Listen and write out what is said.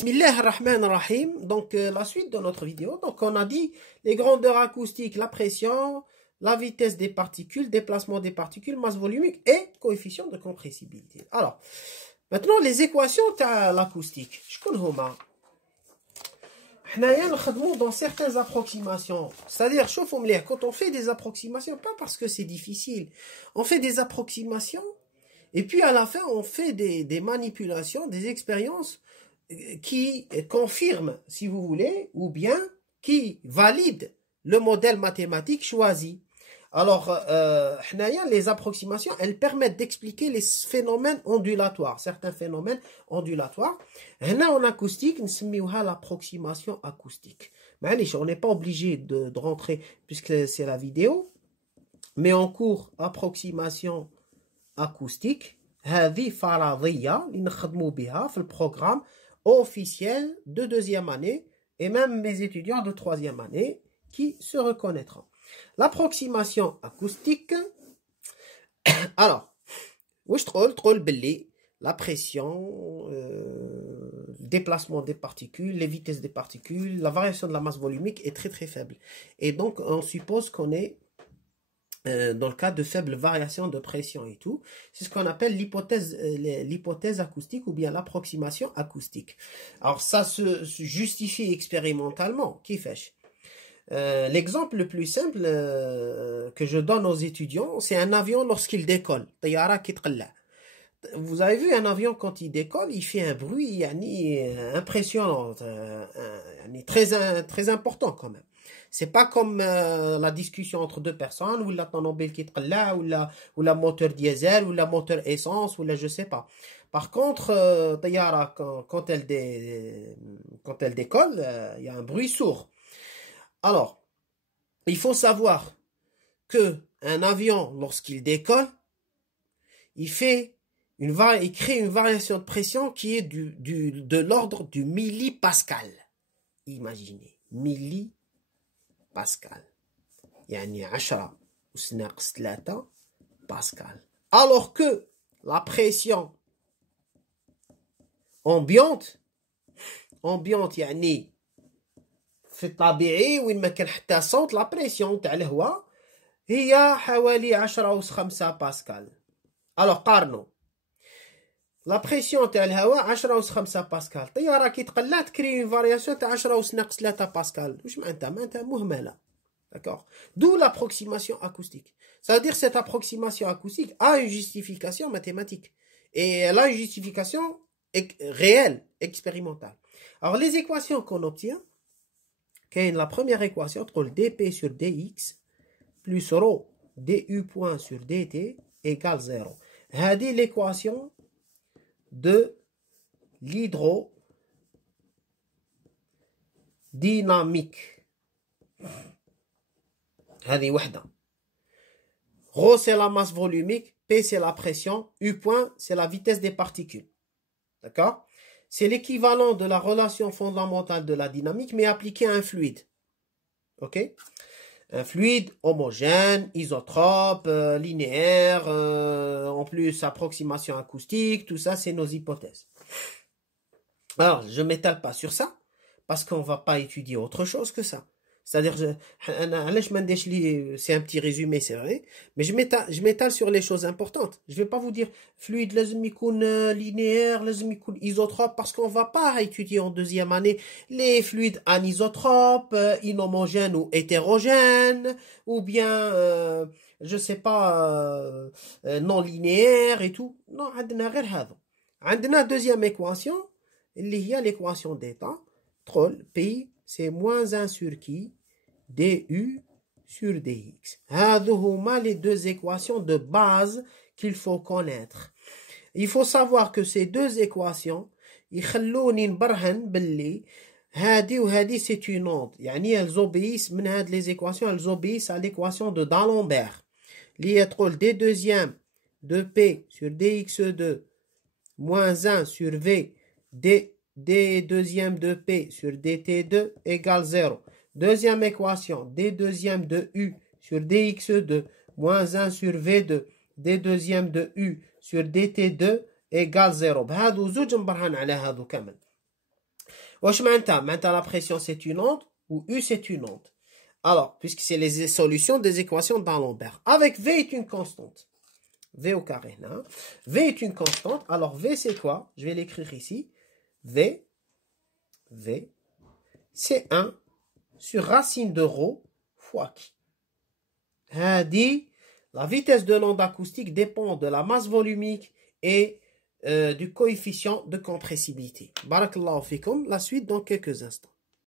Bismillahirrahmanirrahim. Donc, la suite de notre vidéo. Donc, on a dit les grandeurs acoustiques, la pression, la vitesse des particules, déplacement des particules, masse volumique et coefficient de compressibilité. Alors, maintenant, les équations de l'acoustique. Je connais dans certaines approximations. C'est-à-dire, quand on fait des approximations, pas parce que c'est difficile, on fait des approximations et puis à la fin, on fait des manipulations, des expériences qui confirme, si vous voulez, ou bien qui valide le modèle mathématique choisi. Alors, les approximations, elles permettent d'expliquer les phénomènes ondulatoires, certains phénomènes ondulatoires. En acoustique, nous sommes l'approximation acoustique. On n'est pas obligé de rentrer, puisque c'est la vidéo, mais en cours, approximation acoustique, هذه فرضية اللي نخدموا بها في البروغرام officiel de deuxième année et même mes étudiants de troisième année qui se reconnaîtront. L'approximation acoustique. Alors, la pression, déplacement des particules, les vitesses des particules, la variation de la masse volumique est très très faible. Et donc, on suppose qu'on est dans le cas de faible variation de pression et tout, c'est ce qu'on appelle l'hypothèse acoustique ou bien l'approximation acoustique. Alors ça se justifie expérimentalement. Qui fait l'exemple le plus simple que je donne aux étudiants, c'est un avion lorsqu'il décolle. Vous avez vu un avion quand il décolle, il fait un bruit impressionnant, très important quand même. C'est pas comme la discussion entre deux personnes, ou la automobile qui tqalla, ou la moteur diesel, ou la moteur essence, ou la je sais pas. Par contre, quand elle décolle, il y a un bruit sourd. Alors, il faut savoir que un avion, lorsqu'il décolle, il crée une variation de pression qui est de l'ordre du millipascal. Imaginez, millipascal. يعني 10 أس ناقص 3 باسكال. Alors que la pression ambiante يعني في الطبيعي وين ما كان حتى صوت لا بريسيون تاع الهواء هي حوالي 10 أس 5 باسكال. alors قارنوا لا بريسيون تاع الهواء 10 أس 5 باسكال، طياره كي تقلع تكري فارياسيون تاع 10 أس ناقص 3 باسكال. واش معناتها مهمله. D'accord. D'où l'approximation acoustique. Ça veut dire que cette approximation acoustique a une justification mathématique. Et elle a une justification réelle, expérimentale. Alors, les équations qu'on obtient, la première équation, dp sur dx plus ρ du point sur dt égale 0. C'est l'équation de l'hydrodynamique. هذه وحدة. Rho c'est la masse volumique, P c'est la pression, U point c'est la vitesse des particules. D'accord? C'est l'équivalent de la relation fondamentale de la dynamique mais appliquée à un fluide. Ok? Un fluide homogène, isotrope, linéaire, en plus approximation acoustique, tout ça c'est nos hypothèses. Alors, je ne m'étale pas sur ça parce qu'on ne va pas étudier autre chose que ça. C'est-à-dire, c'est un petit résumé, c'est vrai, mais je m'étale sur les choses importantes. Je ne vais pas vous dire fluide, lazim ykoun linéaire, lazim ykoun isotrope, parce qu'on ne va pas étudier en deuxième année les fluides anisotropes, inhomogènes ou hétérogènes, ou bien, je sais pas, non linéaires et tout. Non, عندنا غير هذا. عندنا deuxième équation, اللي هي l'équation d'état, P, c'est moins 1 sur qui du sur dx. هذوما les deux équations de base qu'il faut connaître. Il faut savoir que ces deux équations يخلوني نبرهن باللي هذه وهذه c'est une onde. يعني elles obéissent من هاد les équations, elles obéissent à l'équation de D'Alembert. اللي هي تقول d deuxième de p sur dx2 moins 1 sur v d deuxième de p sur dt2 égale 0. Deuxième équation, d deuxième de u sur dx2 moins 1 sur v2 d deuxième de u sur dt2 égale 0. بهذو زوج مبرهن على هذو كامل. Wesh maintenant la pression c'est une onde ou U c'est une onde. Alors, puisque c'est les solutions des équations d'Alembert. Avec V est une constante. V au carré. Hein? V est une constante. Alors V c'est quoi? Je vais l'écrire ici. V, c'est 1 sur racine de ρ fois qui. La vitesse de l'onde acoustique dépend de la masse volumique et du coefficient de compressibilité. Barakallahu fikum. La suite dans quelques instants.